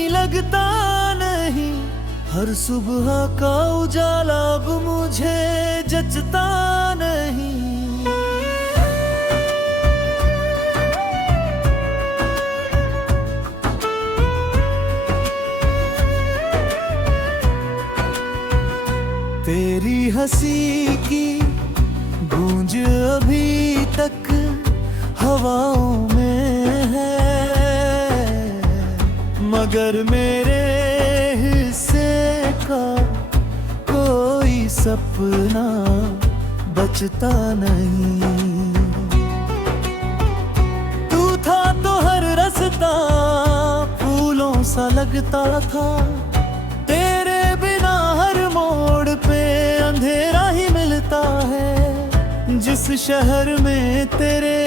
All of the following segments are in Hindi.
कहीं लगता नहीं, हर सुबह का उजाला अब मुझे जचता नहीं। तेरी हंसी की गूंज अभी तक हवाओं में है, मगर मेरे हिस्से का कोई सपना बचता नहीं। तू था तो हर रास्ता फूलों सा लगता था, तेरे बिना हर मोड़ पे अंधेरा ही मिलता है। जिस शहर में तेरे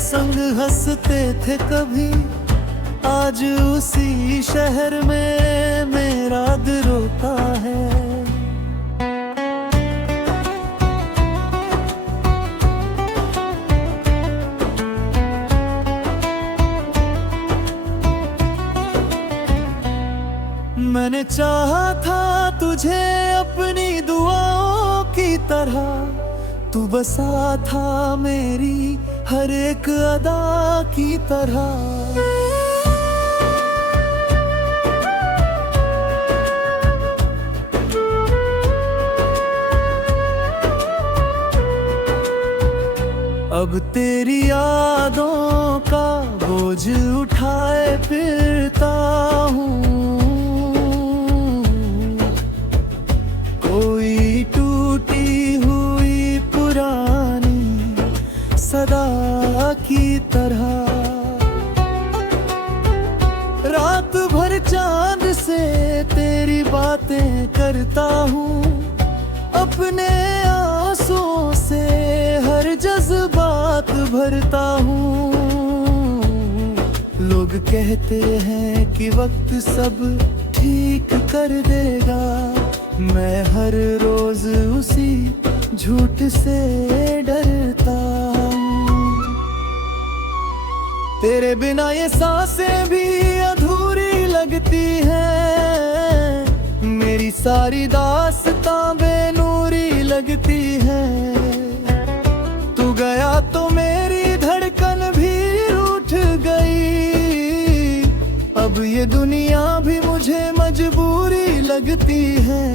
संग हंसते थे कभी, आज उसी शहर में मेरा दिल रोता है। मैंने चाहा था तुझे अपनी दुआओं की तरह, तू बसा था मेरी हर एक अदा की तरह। अब तेरी यादों का बोझ उठाए फिरता हूँ, कोई टूटी हुई पुरानी सदा की तरह। रात भर चांद से तेरी बातें करता हूँ, अपने आंसुओं से हर जज्बात भरता हूँ। लोग कहते हैं कि वक्त सब ठीक कर देगा, मैं हर रोज उसी झूठ से डरता हूँ। तेरे बिना ये सांसें भी अधूरी लगती हैं, मेरी सारी दास्तां बेनूरी लगती है। तू गया तो मेरी धड़कन भी रूठ गई, अब ये दुनिया भी मुझे मजबूरी लगती है।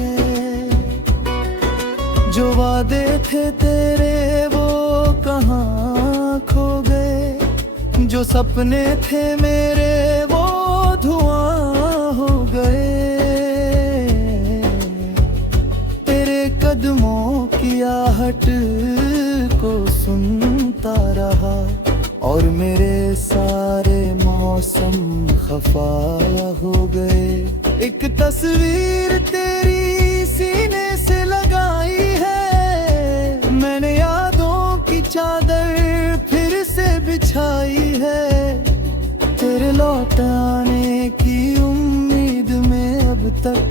जो वादे थे तेरे वो कहाँ खो गए, जो सपने थे मेरे वो धुआं हो गए। तेरे कदमों की आहट को सुनता रहा, और मेरे सारे मौसम खफा हो गए। एक तस्वीर तेरी सीने से लगाई है, मैंने यादों की चादर फिर से बिछाई है। तेरे लौट आने की उम्मीद में अब तक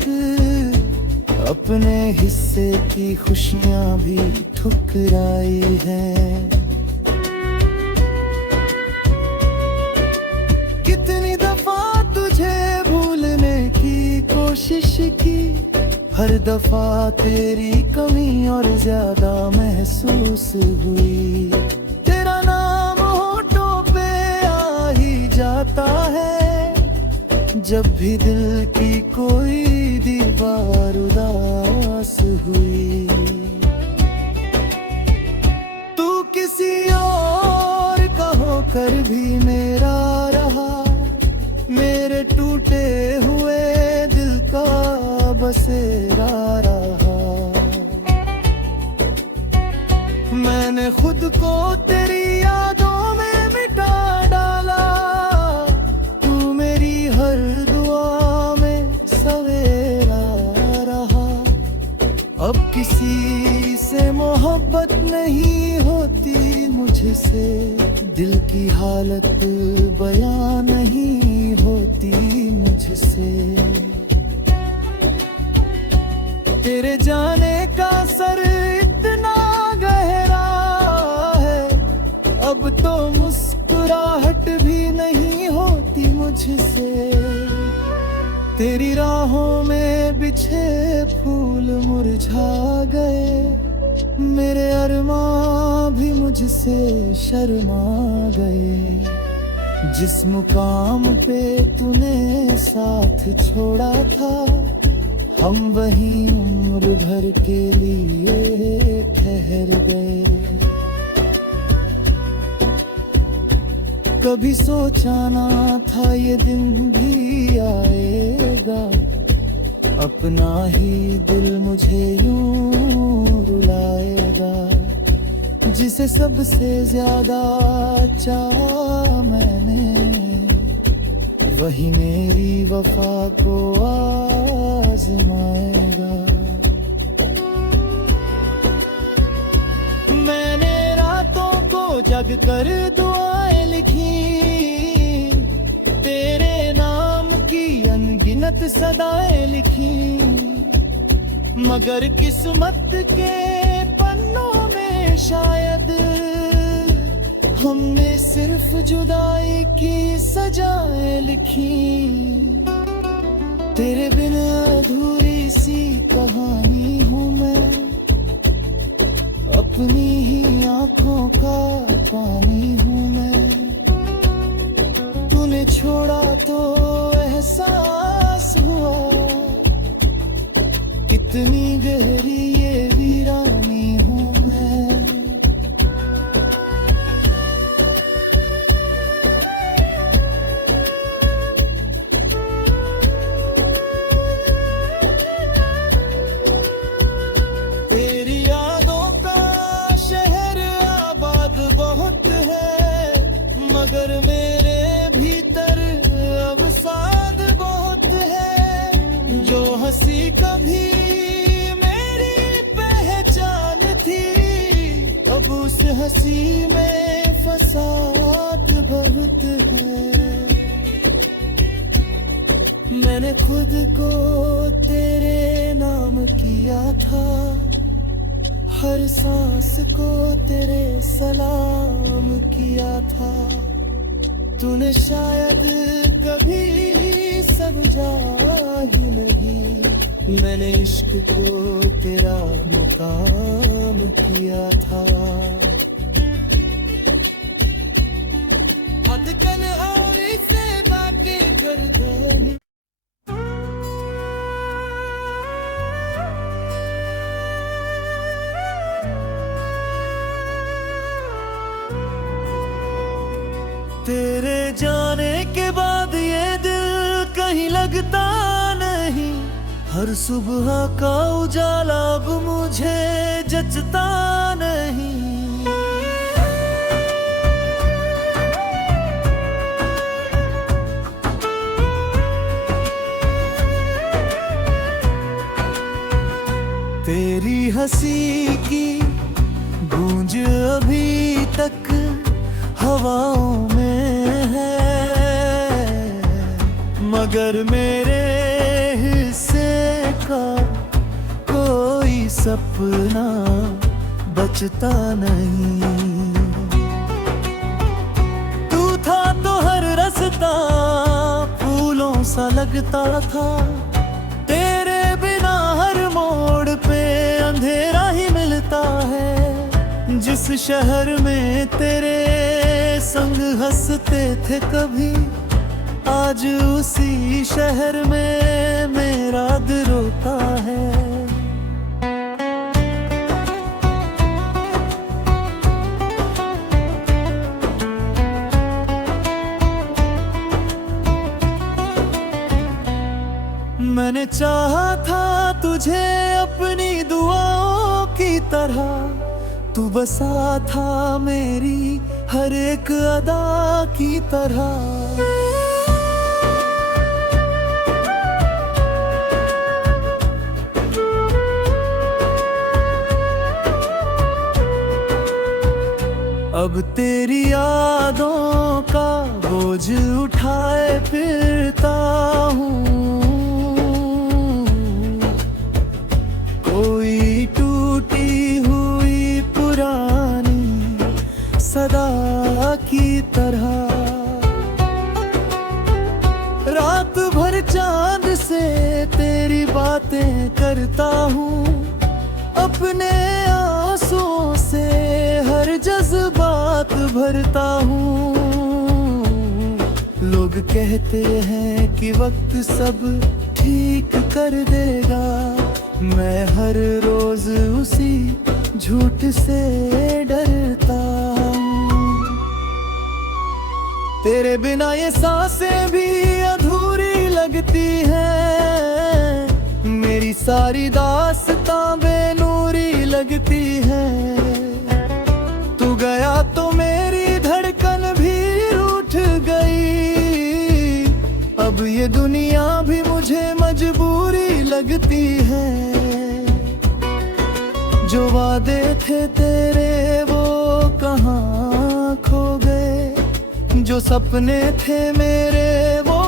अपने हिस्से की खुशियां भी ठुकराई हैं। कितनी दफा तुझे भूलने की कोशिश की, हर दफा तेरी कमी और ज्यादा महसूस हुई। तेरा नाम होठों पे आ ही जाता है, जब भी दिल की कोई दीवार उदास हुई। तू किसी और का होकर भी मेरा रहा, मेरे टूटे हुए दिल का बसेरा रहा। मैंने खुद को तेरी यादों में मिटा डाला, तू मेरी हर दुआ में सवेरा रहा। अब किसी से मोहब्बत नहीं होती मुझसे, दिल की हालत बयां नहीं होती मुझसे। तेरे जाने का सर इतना गहरा है, अब तो मुस्कुराहट भी नहीं होती मुझसे। तेरी राहों में बिछे फूल मुरझा गए, मेरे अरमां भी मुझसे शर्मा गए। जिस मुकाम पे तूने साथ छोड़ा था, हम वहीं उम्र भर के लिए ठहर गए। कभी सोचा ना था ये दिन भी आएगा, अपना ही दिल मुझे यूं रुलाएगा। जिसे सबसे ज्यादा चाहा मैंने, वही मेरी वफा को आजमाएगा। मैंने रातों को जग कर दुआएं लिखी, तेरे नाम की अनगिनत सदाएं लिखी। मगर किस्मत के पन्नों में शायद हमने सिर्फ जुदाई की सजाएं लिखी। तेरे बिना अधूरी सी कहानी हूँ मैं, अपनी ही आंखों का पानी हूँ मैं। तूने छोड़ा तो एहसास हुआ, कितनी गहरी ये वीरानी हूँ मैं। तेरी यादों का शहर आबाद बहुत है, मगर मेरे भीतर अब साद बहुत है। जो हंसी कभी उस हंसी में फसाद बहुत है। मैंने खुद को तेरे नाम किया था, हर सांस को तेरे सलाम किया था। तूने शायद कभी समझा ही नहीं, मैंने इश्क को तेरा मुकाम किया था। अटकन और इसे बातें कर देनी। तेरे जाने के बाद ये दिल कहीं लगता नहीं, हर सुबह का उजाला अब मुझे जचता नहीं। तेरी हंसी की गूंज अभी तक हवाओं में है, मगर मेरे हिस्से का कोई सपना बचता नहीं। तू था तो हर रास्ता फूलों सा लगता था, तेरे बिना हर मोड़ पे अंधेरा ही मिलता है। जिस शहर में तेरे संग हंसते थे कभी, आज उसी शहर में मेरा दिल रोता है। मैंने चाहा था तुझे अपनी दुआओं की तरह, तू बसा था मेरी हर एक अदा की तरह। अब तेरी यादों का बोझ उठाए फिरता हूँ, कोई टूटी हुई पुरानी सदा की तरह। रात भर चांद से से तेरी बातें करता हूँ, अपने आंसुओं से हर जज्बात भरता हूँ। लोग कहते हैं कि वक्त सब ठीक कर देगा, मैं हर रोज उसी झूठ से डरता हूँ। तेरे बिना ये सांसें भी अधूरी लगती हैं, मेरी सारी दास्तां बेनूरी लगती है। तू गया तो मेरी धड़कन भी रूठ गई, अब ये दुनिया भी मुझे मजबूरी लगती है। जो वादे थे तेरे वो कहाँ खो गए, जो सपने थे मेरे वो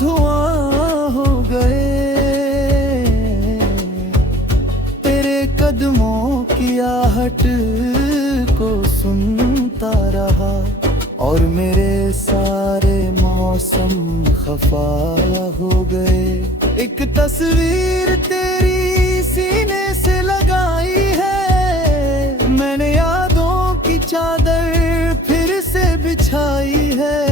धुआं हो गए। तेरे कदमों की आहट को सुनता रहा और मेरे सारे मौसम खफा हो गए। एक तस्वीर तेरी सीने से लगाई है, मैंने यादों की चादर फिर से बिछाई है।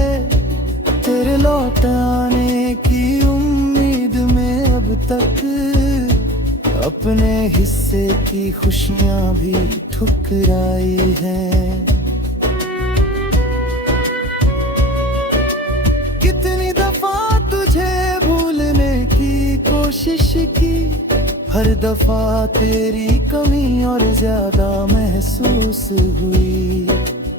तेरे लौट आने की उम्मीद में अब तक अपने हिस्से की खुशियां भी ठुकराई हैं। कितनी दफा तुझे भूलने की कोशिश की, हर दफा तेरी कमी और ज्यादा महसूस हुई।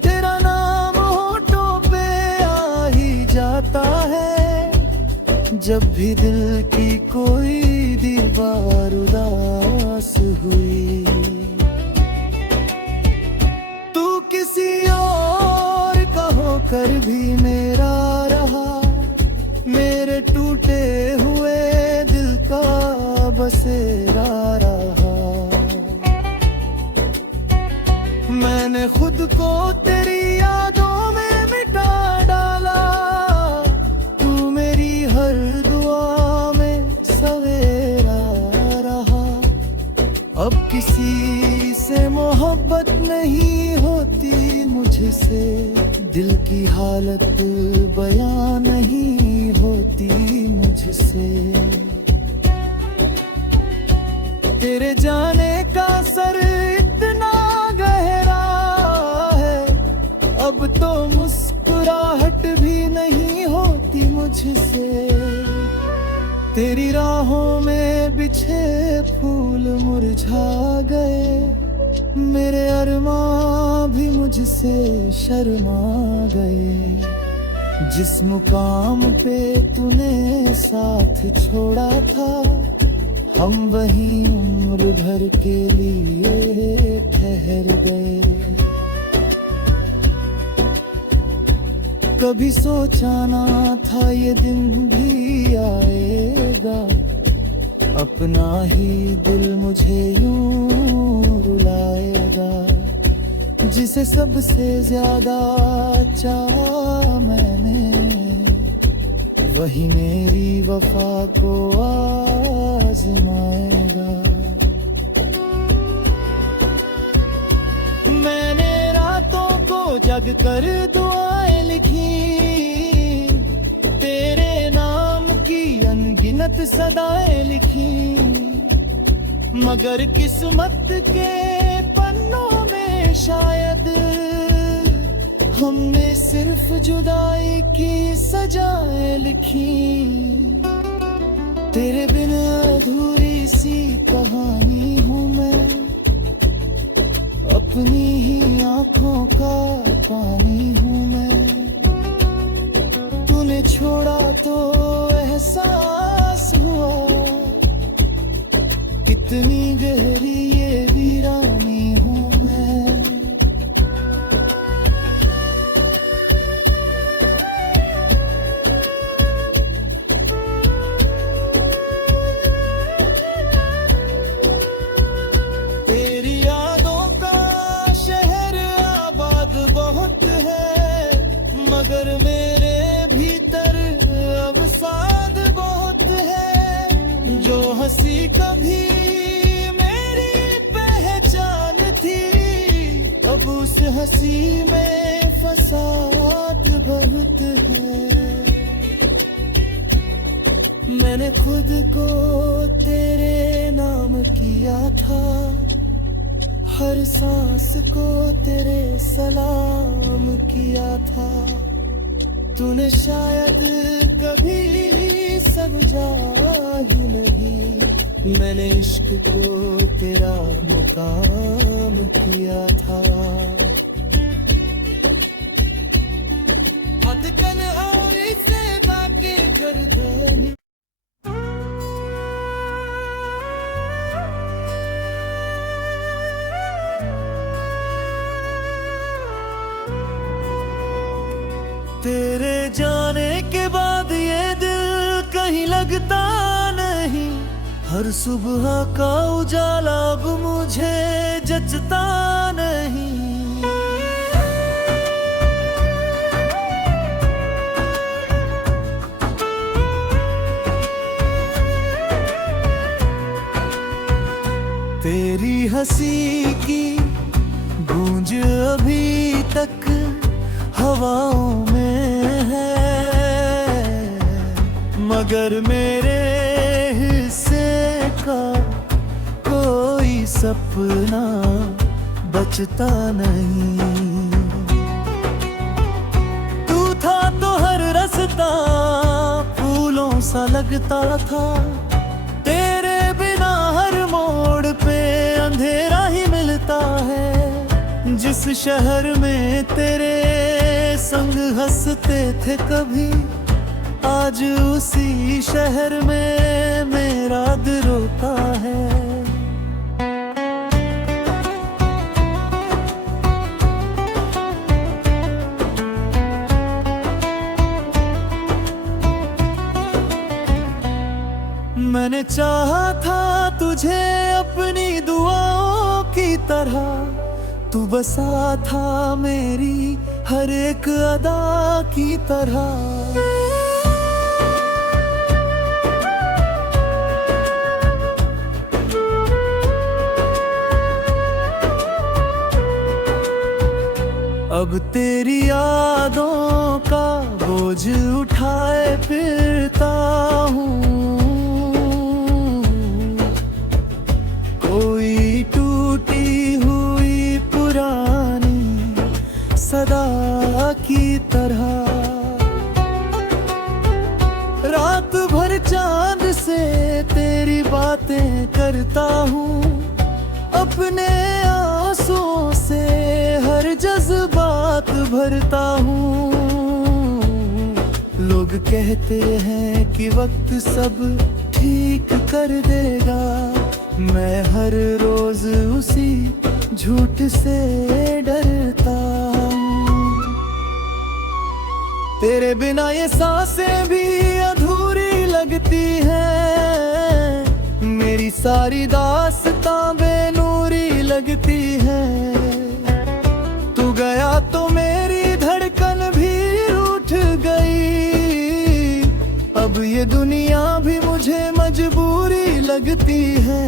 तेरा नाम होठों पे आ ही जाता है, जब भी दिल की कोई दीवार उदास हुई। तू किसी और का होकर भी मेरा रहा, मेरे टूटे हुए दिल का बसेरा रहा। मैंने खुद को तेरी यादों में मिटा डाला, तू मेरी हर दुआ में सवेरा रहा। अब किसी से मोहब्बत नहीं होती मुझसे, दिल की हालत बयां नहीं होती मुझसे। तेरे जाने का सर इतना गहरा है, अब तो मुस्कुराहट भी नहीं होती मुझसे। तेरी राहों में बिछे फूल मुरझा गए, मेरे अरमां भी मुझसे शर्मा गए। जिस मुकाम पे तूने साथ छोड़ा था, हम वहीं उम्र भर के लिए ठहर गए। कभी सोचा ना था ये दिन भी आएगा, अपना ही दिल मुझे यूं रुलाएगा। जिसे सबसे ज्यादा चाहा मैंने, वही मेरी वफा को आजमाएगा। मैंने रातों को जग कर दुआएं लिखी, तेरे नाम की अनगिनत सदाएं लिखी। मगर किस्मत के पन्नों में शायद हमने सिर्फ जुदाई की सजाएं लिखी। तेरे बिना अधूरी सी कहानी हूँ मैं, अपनी ही आंखों का पानी हूँ मैं। तूने छोड़ा तो एहसास हुआ, कितनी गहरी ये वीरानी हूँ मैं। तेरी यादों का शहर आबाद बहुत है, मगर मेरे भीतर अब साद बहुत है। हंसी कभी मेरी पहचान थी, अब उस हंसी में फसाद बहुत है। मैंने खुद को तेरे नाम किया था, हर सांस को तेरे सलाम किया था। तूने शायद कभी समझा ही नहीं, मैंने इश्क को तेरा मुकाम किया था। अधकन और इसे बाके गर्दन तेरे जाने के बाद ये दिल कहीं लगता नहीं, हर सुबह का उजाला अब मुझे जचता नहीं। तेरी हंसी की गूंज अभी तक हवाओं में है, मगर मेरे हिस्से का कोई सपना बचता नहीं। तू था तो हर रास्ता फूलों सा लगता था, तेरे बिना हर मोड़ पे अंधेरा ही मिलता है। जिस शहर में तेरे संग हंसते थे कभी, आज उसी शहर में मेरा दिल रोता है। मैंने चाहा था तुझे अपनी दुआओं की तरह, तू बसा था मेरी हर एक अदा की तरह। अब तेरी यादों का बोझ उठाए फिरता हूँ, कोई टूटी हुई पुरानी सदा की तरह। रात भर चांद से तेरी बातें करता हूँ, अपने आंसुओं से हर जज्बात भरता हूँ। लोग कहते हैं कि वक्त सब ठीक कर देगा, मैं हर रोज उसी झूठ से डरता हूँ। तेरे बिना ये सांसें भी अधूरी लगती हैं, मेरी सारी दास्तां बेनूरी लगती है। तू गया तो मेरी धड़कन भी रूठ गई, अब ये दुनिया भी मुझे मजबूरी लगती है।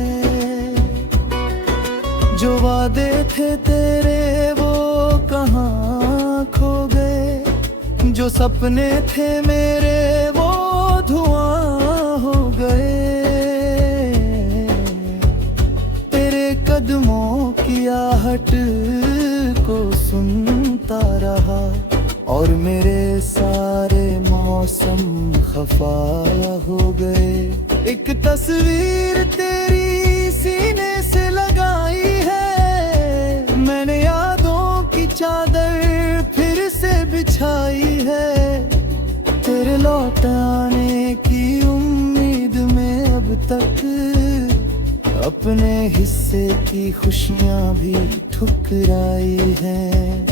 जो वादे थे तेरे वो कहाँ खो गए, जो सपने थे मेरे वो धुआं हो गए। तेरे कदमों की आहट को सुनता रहा और मेरे सारे मौसम खफा हो गए। एक तस्वीर तेरी सीने से लगाई है, मैंने यादों की चादर फिर से बिछाई है। तेरे लौट आने की उम्मीद में अब तक अपने हिस्से की खुशियां भी ठुकराई हैं।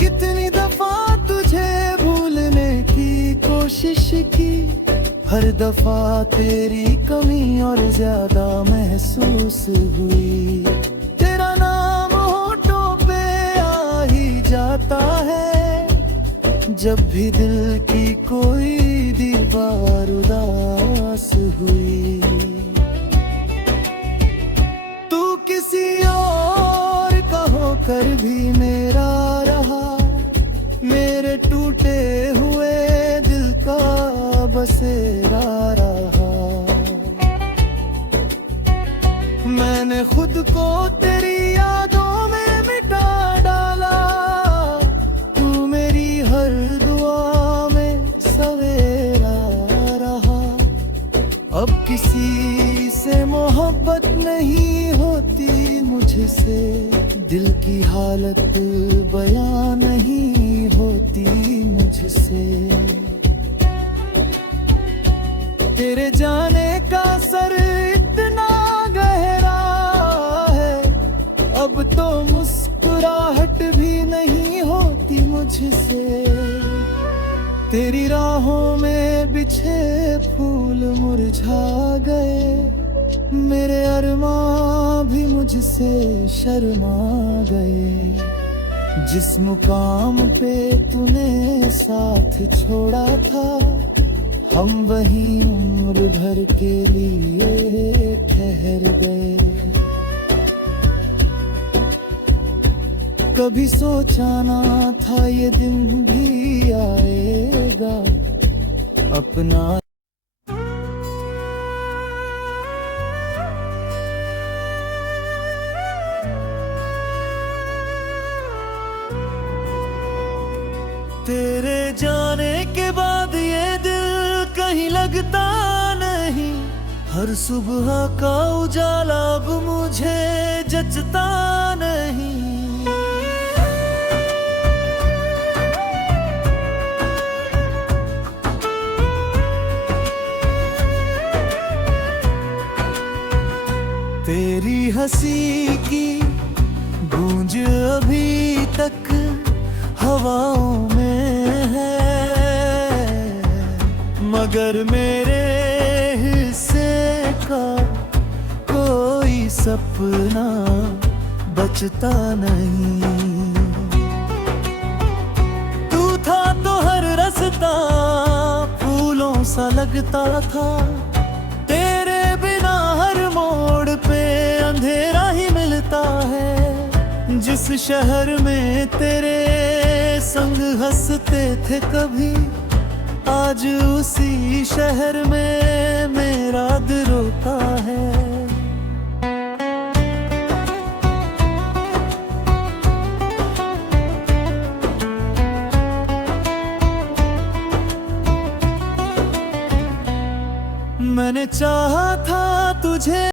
कितनी दफा तुझे भूलने की कोशिश की, हर दफा तेरी कमी और ज्यादा महसूस हुई। तेरा नाम होठों पे आ ही जाता है, जब भी दिल की कोई दीवार उदास हुई। तू किसी और का होकर भी मेरा रहा, मेरे टूटे हुए दिल का बसेरा रहा। मैंने खुद को तेरी यादों में मिटा डाला, तू मेरी हर दुआ में सवेरा रहा। अब किसी से मोहब्बत नहीं होती मुझसे, दिल की हालत बयां नहीं होती मुझसे। तेरे जाने का सर इतना गहरा है, अब तो मुस्कुराहट भी नहीं होती मुझसे। तेरी राहों में बिछे फूल मुरझा गए, मेरे अरमां भी मुझसे शर्मा गए। जिस मुकाम पे तूने साथ छोड़ा था, हम वहीं उम्र भर के लिए ठहर गए। कभी सोचा ना था ये दिन भी आएगा अपना। तेरे जाने के बाद ये दिल कहीं लगता नहीं, हर सुबह का उजाला अब मुझे जचता नहीं। तेरी हंसी की गूंज अभी तक हवाओं में है, मगर मेरे हिस्से का कोई सपना बचता नहीं। तू था तो हर रास्ता फूलों सा लगता था, तेरे बिना हर मोड़ पे अंधेरा ही मिलता है। जिस शहर में तेरे संग हंसते थे कभी, आज उसी शहर में मेरा दिल रोता है। मैंने चाहा था तुझे